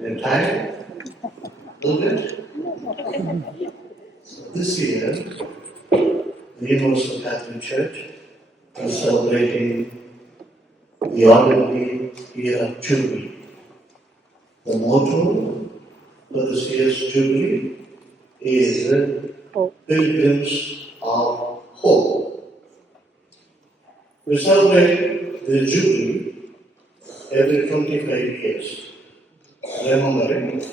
You're tired? A little bit? So this year, the Universal Catholic Church is celebrating the ordinary year of Jubilee. The motto for this year's Jubilee is Pilgrims of Hope. We celebrate the Jubilee every 25 years, remembering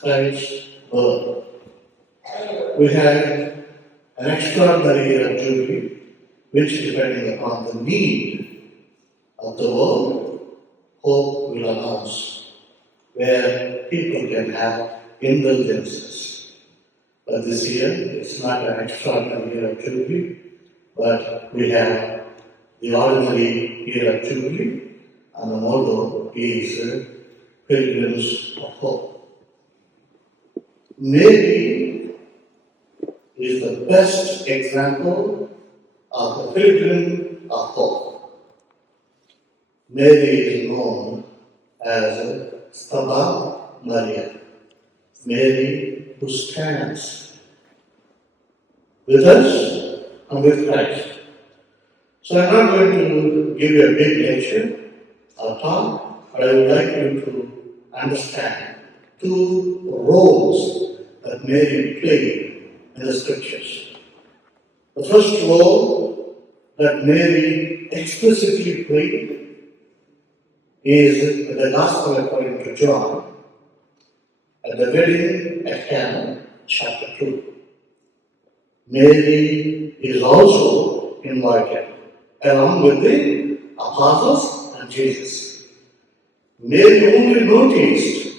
Christ's birth. We had an extraordinary year of Jubilee, which, depending upon the need of the world, hope will announce, where people can have indulgences. But this year, it's not an extraordinary year of Jubilee, but we have the ordinary year of Jubilee, and the motto is Pilgrims of Hope. Mary is the best example of the pilgrim of hope. Mary is known as Staba Maria, Mary who stands with us and with Christ. So I'm not going to give you a big lecture or talk, but I would like you to understand two roles that Mary played in the scriptures. The first role that Mary explicitly played is in the Gospel according to John, at the wedding at Cana, chapter 2. Mary is also invited, along with the apostles and Jesus. Mary only noticed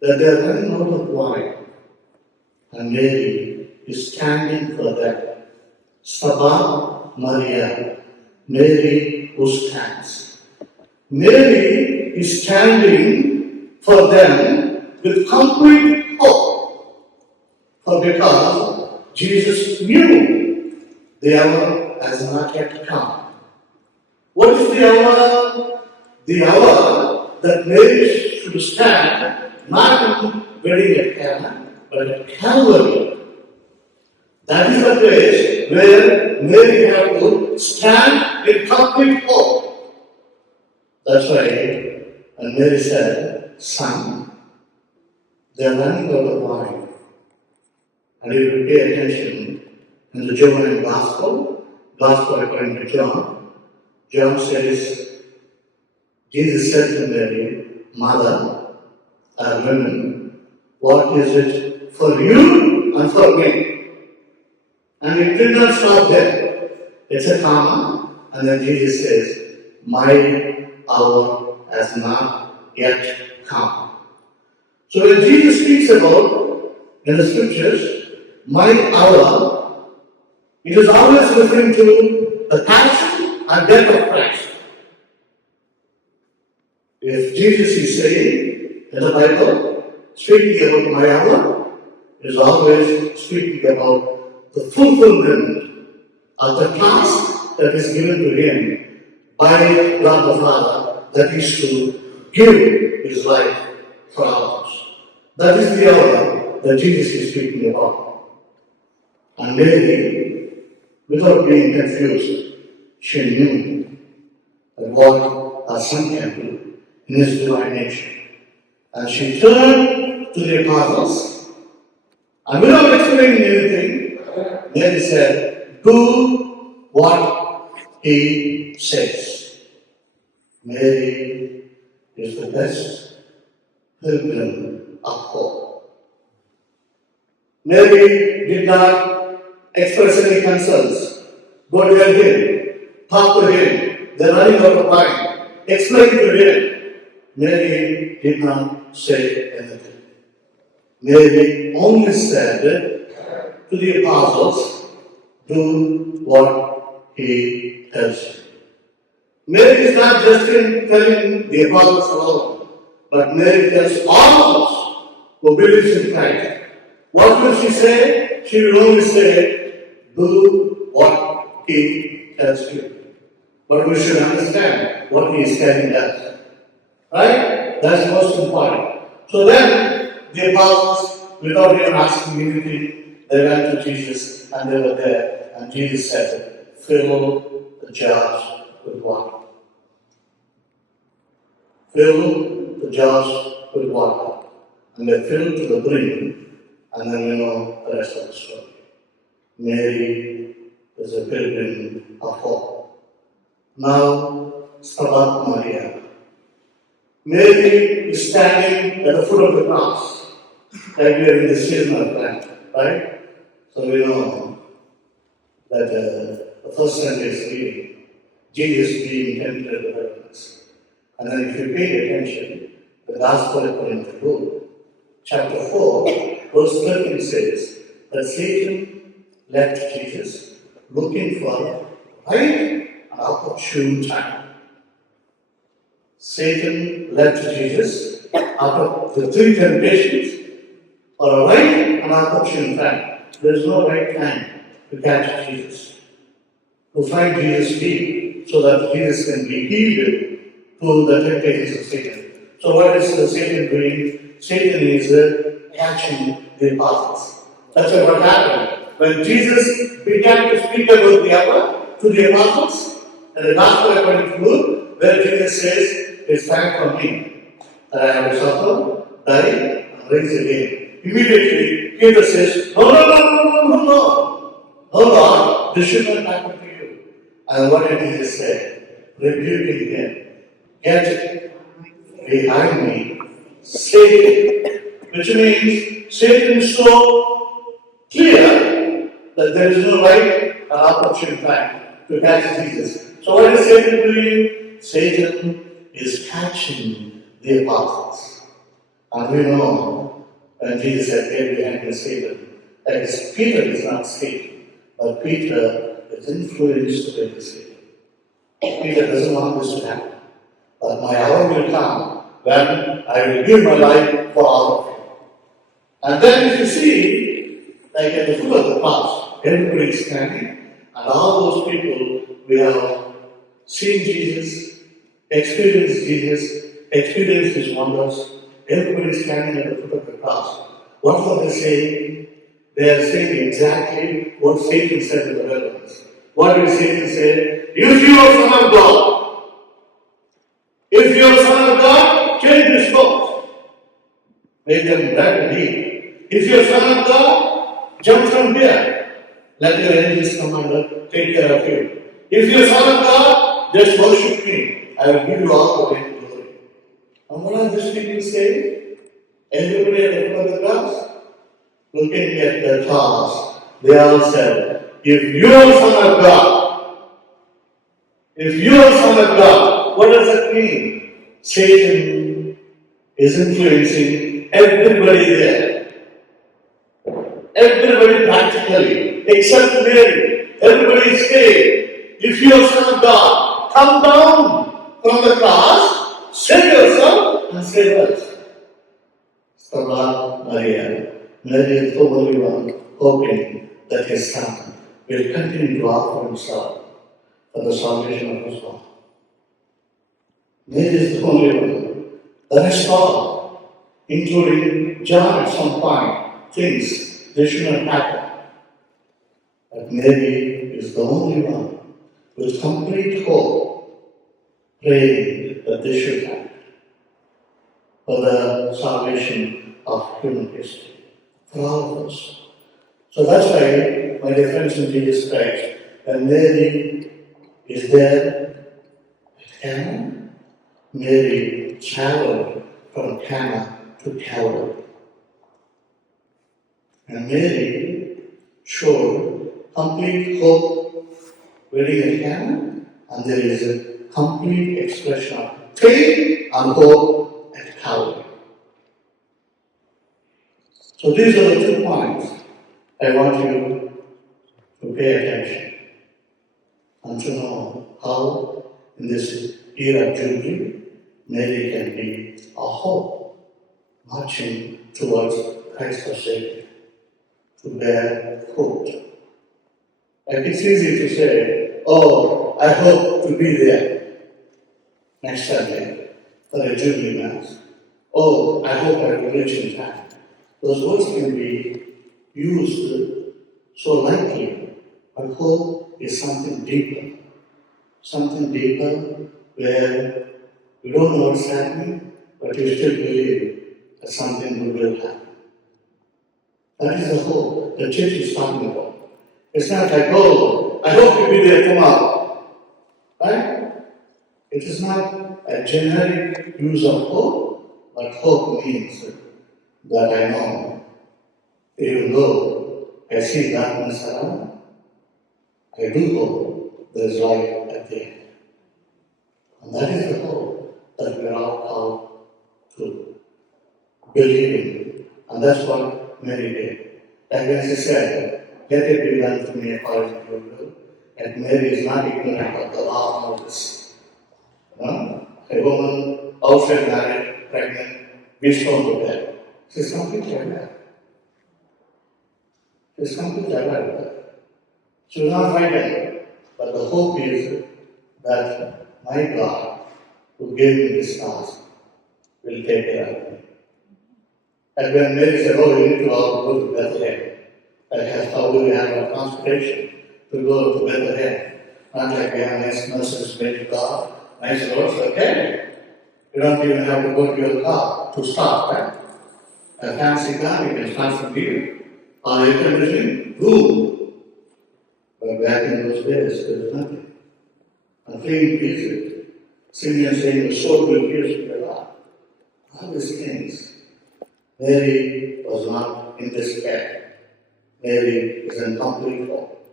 that they are running out of wine, and Mary is standing for them. Staba Maria, Mary who stands. Mary is standing for them with complete hope, for because Jesus knew the hour has not yet come. What is the hour? The hour that Mary should stand not in wedding at Cana, but at Calvary. That is the place where Mary had to stand in complete hope. That's why, and Mary said, "Son, they are running out of wine." And if you pay attention in the German Gospel according to John, John says, Jesus said to Mary, "Mother, women, what is it for you and for me?" And it did not stop there. It's a comma, and then Jesus says, "My hour has not yet come." So when Jesus speaks about, in the scriptures, my hour, it is always referring to the passion and death of Christ. If Jesus is saying in the Bible, speaking about my hour, it is always speaking about the fulfillment of the task that is given to him by God the Father, that is to give his life for others. That is the hour that Jesus is speaking about. And Mary, without being confused, she knew that what her son can do in his divine nature. And she turned to the apostles, and without explaining anything, Mary said, "Do what he says." Mary is the best pilgrim of hope. Mary did not express any concerns. Go to him, talk to him, they're running out of wine, explain to him. Mary did not say anything. Mary only said to the apostles, "Do what he tells you." Mary is not just telling the apostles alone, but Mary tells all of us who believes in Christ. What will she say? She will only say, "Do what he tells you." But we should understand what he is telling us. Right? That's most important. So then the apostles, without even asking anything, they went to Jesus and they were there. And Jesus said, fill the jars with water. Fill the jars with water. And they filled to the brim. And then you know the rest of the story. Mary is a pilgrim of hope. Now, Stabat Maria. Mary is standing at the foot of the cross, like we are in the season of Lent, right? So we know that the first Sunday's reading, Jesus being tempted in the wilderness. And then if you pay attention, the Gospel according to Luke, chapter 4, verse 13 says that Satan left Jesus looking for right and opportune time. Satan left Jesus out of the three temptations for a right and opportune time. There is no right time to catch Jesus, to find Jesus' feet so that Jesus can be healed to the temptations of Satan. So what is Satan doing? Satan is catching the apostles. That's what happened. When Jesus began to speak about the hour to the apostles, and the Gospel according to Luke, where Jesus says, it's time for me that I have to suffer, die, and rise again. Immediately, Peter says, No, Lord, this should not happen to you. And what did Jesus say? Rebuking him. Get behind me, Satan. Which means Satan is so clear that there is no right or opportune time to catch Jesus. So what is Satan doing? Satan is catching the apostles. And we know when Jesus said, get behind me, Satan, that is, Peter is not Satan, but Peter is influenced by the Satan. Peter doesn't want this to happen. But my hour will come when I will give my life for all of you. And then if you see, like at the foot of the cross, everybody is standing, and all those people, we have seen Jesus, experienced Jesus, experienced his wonders. Everybody is standing at the foot of the cross. What are they saying? They are saying exactly what Satan said in the wilderness. What did Satan say? If you are Son of God, if you are Son of God, change this stones. Make them bread and eat. If you are Son of God, jump from here. Let your angels commander take care of you. If you are Son of God, just worship me. I will give you all the way to glory. And what are these people saying? Everybody at the foot of the cross, looking at the cross, they all said, if you are Son of God, if you are Son of God, what does that mean? Satan is influencing everybody there. Everybody practically, except Mary. Everybody is saying, if you are Son of God, come down from the cross, save yourself and save us. Stabat Maria. Mary is the only one hoping that his son will continue to offer himself for the salvation of his world. Mary is the only one. The rest all, including John at some point, thinks they should not happen. But Mary is the only one with complete hope, praying that this should happen for the salvation of human history, for all of us. So that's why, my dear friends in Jesus Christ, when Mary is there at Cana, Mary traveled from Cana to Calvary. And Mary showed complete hope wedding at Cana, and there is a complete expression of faith and hope at Calvary. So these are the 2 points I want you to pay attention and to know how in this year of Jubilee, Mary can be a hope marching towards Christ the Savior, to bear fruit. Like it's easy to say, oh, I hope to be there next Sunday for a Jubilee Mass. Oh, I hope I will reach in time. Those words can be used so lightly, but hope is something deeper where you don't know what's happening, but you still believe that something good will happen. That is the hope the church is talking about. It's not like, oh, I hope you'll be there tomorrow. Right? It is not a generic use of hope, but hope means that I know, even though I see darkness around, I do hope there is light at the end. And that is the hope that we are all called to believe in. And that's what Mary did. Like when she said, let it be done to me according to your will. And Mary is not ignorant of the law of Moses. No? A woman outside married, pregnant, be stoned to death. She's completely aware. She's completely aware of that. She was not frightened. But the hope is that my God, who gave me this task, will take care of me. And when Mary said, oh, you need to all go to Bethlehem, that has how we have a transportation to go to Bethlehem. Not like we have nice nurses made to God, nice roads, okay? You don't even have to go to your car to stop, right? A fancy car, you can start from here. Or you can resume, boom. But back in those days, there was nothing. A clean piece, Simeon saying, the sword will pierce your heart. All these things. Mary was not in despair. Mary was in complete hope.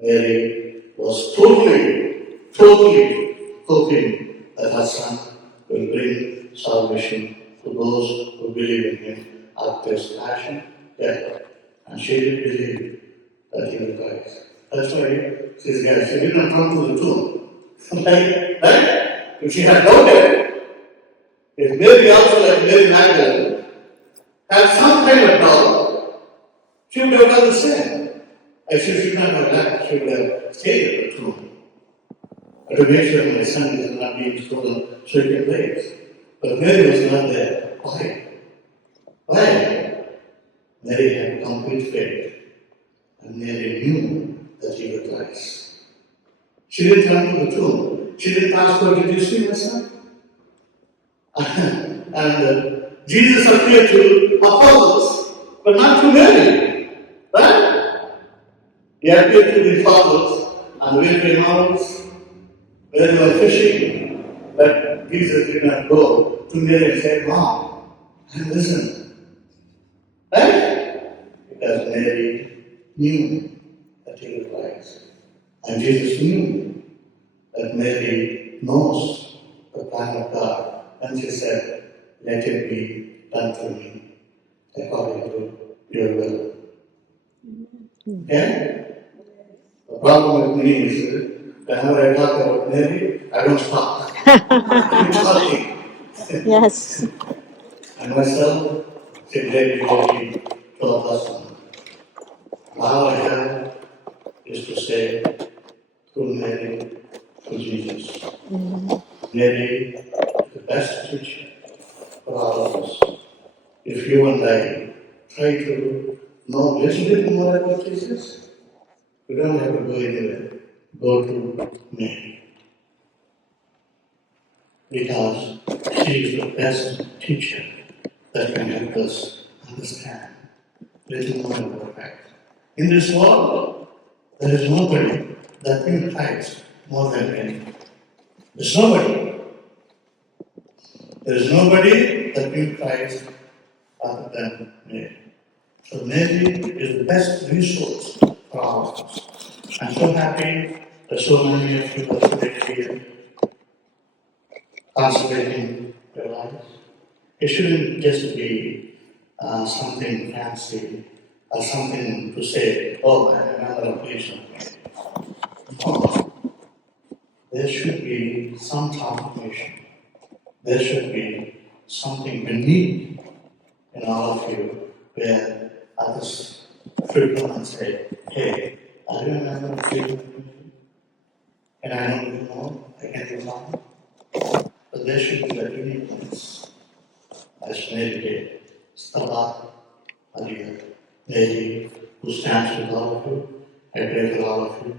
Mary was totally hoping that her son will bring salvation to those who believe in him after his passion, death. And she did believe that he will rise. That's why she says, she did not come to the tomb. right? If she had doubted, if Mary also like Mary Magdalene had some kind of doubt, she would have done the same. And she should not have left, she would have stayed at the tomb. To make sure my son is not being stolen so he can raise. But Mary was not there. Why? Why? Mary had complete faith. And Mary knew that he would rise. She didn't come to the tomb. She didn't ask her, did you see my son? and Jesus appeared to apostles, but not to Mary. Right? He appeared to the apostles and went to house where they were fishing. But Jesus did not go to Mary and say, Mom, and listen. Right? Because Mary knew that he would rise. And Jesus knew that Mary knows the plan of God. And she said, let it be done to me according to your will. Okay? The problem with me is whenever I talk about Mary, I don't stop. I keep talking. Yes. And myself, say, let me go to the husband. All I have is to say, through Mary, to Jesus. Mary is the best teacher for all of us. If you and I try to know a little bit more about Jesus, we don't have to go anywhere. Go to Mary. Because she is the best teacher that can help us understand a little more about Christ. In this world, there is nobody that knew Christ more than Mary. There's nobody. There is nobody that knew Christ other than Mary. So Mary is the best resource for all of us. I'm so happy that so many of you are today here concentrating your lives. It shouldn't just be something fancy or something to say, oh, I remember a place of Mary. No. There should be some transformation. There should be something unique in all of you where others should come and say, hey, I remember a few, and I don't even know, I can't remember. But there should be a uniqueness. as Mary did. Stella, Hallelujah. Mary, who stands with all of you, I pray for all of you.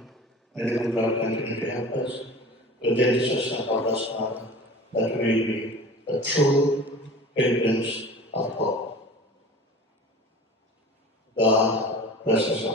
May the good God continue to help us with the intercession of our blessed Father, that we will be the true pilgrims of hope. God bless us all.